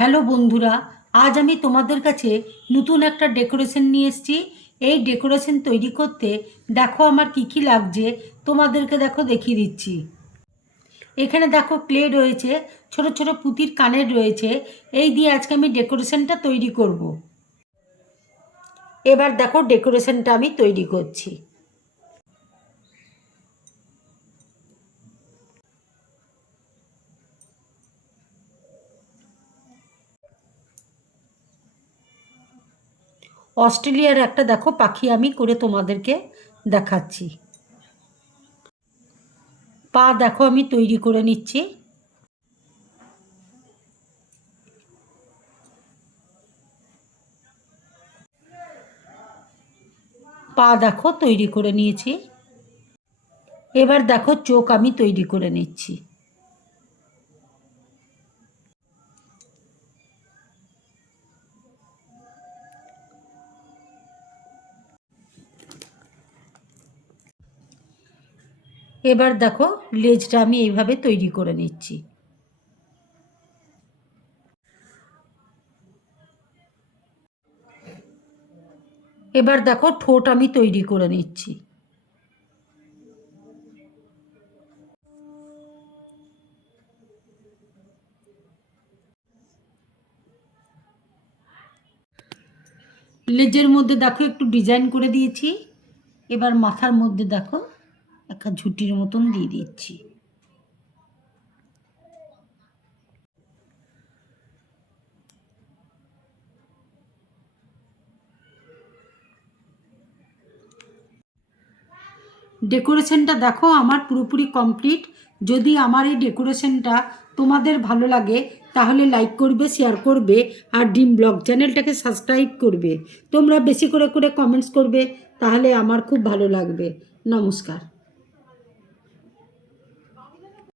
Hello বন্ধুরা, আজ আমি তোমাদের কাছে নতুন একটা ডেকোরেশন নিয়ে এসেছি। এই ডেকোরেশন তৈরি করতে দেখো আমার কি কি লাগছে, তোমাদেরকে দেখো দেখিয়ে দিচ্ছি। এখানে দেখো ক্লে রয়েছে, ছোট ছোট পুঁতির কানের রয়েছে। এই দিয়ে আজকে আমি ডেকোরেশনটা তৈরি করব। এবার দেখো ডেকোরেশনটা আমি তৈরি করছি। অস্ট্রেলিয়ার একটা দেখো পাখি আমি করে তোমাদেরকে দেখাচ্ছি। পা দেখো আমি তৈরি করে নিচ্ছি। পা দেখো তৈরি করে নিয়েছি। এবার দেখো চোখ আমি তৈরি করে নিচ্ছি। এবার দেখো লেজটা আমি এইভাবে তৈরি করে নিচ্ছি। এবার দেখো ঠোঁট আমি তৈরি করে নিচ্ছি। লেজের মধ্যে দেখো একটু ডিজাইন করে দিয়েছি। এবার মাথার মধ্যে দেখো একটা ঝুঁটির মতন দিয়ে দিচ্ছি। ডেকোরেশনটা দেখো আমার পুরোপুরি কমপ্লিট। যদি আমার এই ডেকোরেশনটা তোমাদের ভালো লাগে তাহলে লাইক করবে, শেয়ার করবে আর ড্রিম ব্লগ চ্যানেলটাকে সাবস্ক্রাইব করবে। তোমরা বেশি করে করে কমেন্টস করবে, তাহলে আমার খুব ভালো লাগবে। নমস্কার।